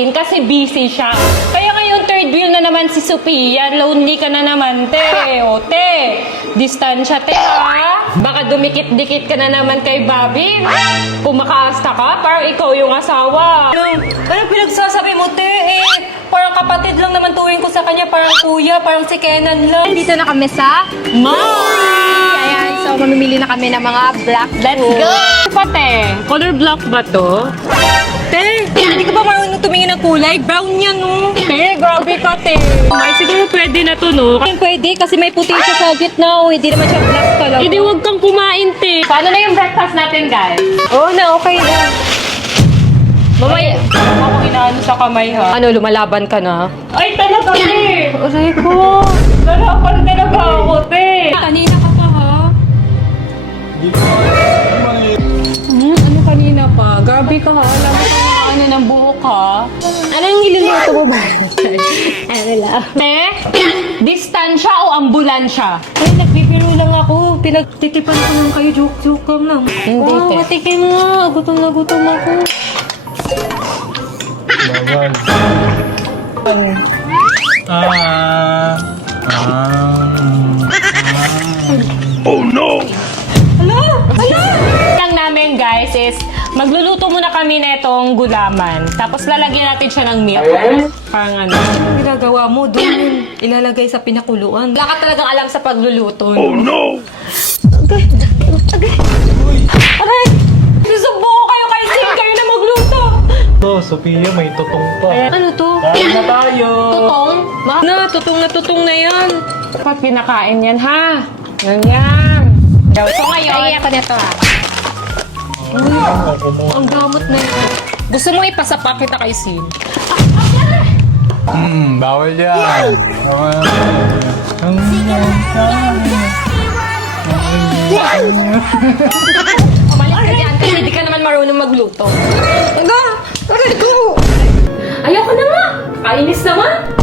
Sin kasi busy siya. Kaya ngayon third wheel na naman si Sophia. Lonely ka na naman, te. O, te. Distansya, te, ha? Baka dumikit-dikit ka na naman kay Bobby. Pumakaasta ka, parang ikaw yung asawa. Ano pinagsasabi mo, te? Parang kapatid lang naman tuwing ko sa kanya. Parang kuya, parang si Kenan lang. Dito na kami sa Mall! Ayan, so mamimili na kami ng mga black Let's go! Pate, color black ba to? Te, hindi ka ba marunong tumingin ng kulay? Brown yan, no? Te, grabe ka, te. May siguro pwede na to, no? Pwede kasi may puti siya sa gitna. Hindi naman siya black talaga. Hindi, huwag kang kumain, te. Paano na yung breakfast natin, guys? Oo na, okay na. Mamaya, ako inaano sa kamay, ha? Ano, lumalaban ka na? Ay, talaga, te. Aray ko. Lalaban talaga ako, te. Kanina ka pa, ha? Ano kanina pa? Grabe ka, ha? Alam mo Ano ng buhok, ha? Anong niluluto mo ba? Ano lang? Te, distansya o ambulansya? Ay, nagbibiro lang ako. Pinagtitipan ko lang kayo. Joke-joke lang. Hindi, Wow, te. matikim nga. Gutom na gutom ako. Bawal. Oh no! Lang namin, guys, is magluluto muna kami netong gulaman. Tapos lalagyan natin siya ng milk. Parang ano. Ang ginagawa mo, doon yun ilalagay sa pinakuluan. Wala ka talagang alam sa pagluluto. Oh no! Aray! Susubo ko kayo kay Sin! Kayo na magluto! To, Sophia, may tutong pa. Ano to? Kain na tayo! Tutong? Na, tutong na yan. Dapat pinakain yan, ha? Ganyan. Daw. So ngayon, Ay, ako nito ah. ang gamot na yun. Gusto mo ipasapa kita kay Sin? Bawal yan. Bawal. Umalis ka dyan kasi hindi ka naman marunong magluto. Aga! Aray ko! Ayoko na nga! Kainis naman!